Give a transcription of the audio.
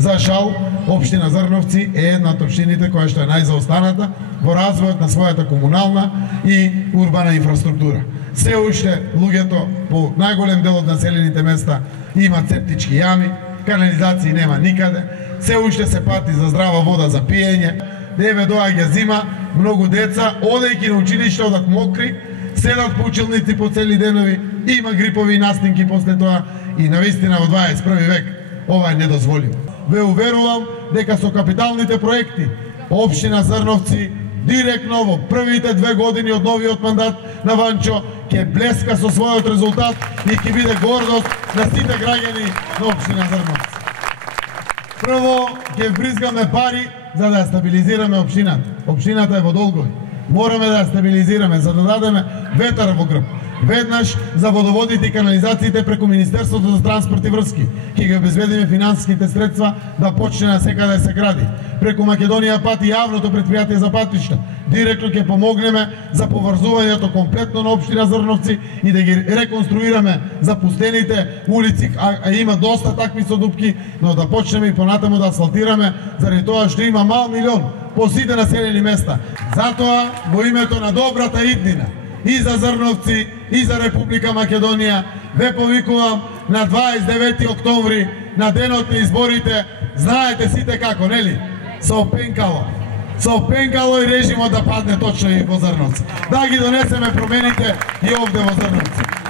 За жал, општина Зрновци е една од општините која што е најзаостаната во развојот на својата комунална и урбана инфраструктура. Се уште луѓето по најголем дел од населените места имаат септички јами, канализации нема никаде, се уште се пати за здрава вода за пиење, еве доаѓа зима, многу деца, одејќи на училиште, одат мокри, седат по училници по цели денови, има грипови настинки после тоа и навистина во 21 век ова е недозволиво. Ве уверувам дека со капиталните проекти општина Зрновци директно во првите 2 години од новиот мандат на Ванчо ќе блеска со својот резултат и ќе биде гордост на сите граѓани на општина Зрновци. Прво ќе вбризгаме пари за да ја стабилизираме општината. Општината е во долгови. Мораме да ја стабилизираме за да дадеме ветар во грб. Веднаш за водоводите и канализациите преку Министерството за транспорт и врски ќе ги обезбедиме финансиските средства да почне на секаде да се гради. Преку Македонија пат и јавното предпријатие за патишта директно ќе помогнеме за поврзувањето комплетно на општина Зрновци и да ги реконструираме запустените улици, а има доста такви содупки, но да почнеме и понатаму да асфалтираме заради тоа што има мал милион по сите населени места. Затоа во името на добрата иднина и за Зрновци, и за Република Македонија, ве повикувам на 29 октомври, на денот на изборите, знаете сите како, нели? Со пенкало и режимот да падне точно и во Зрновци. Да ги донесеме промените и овде во Зрновци.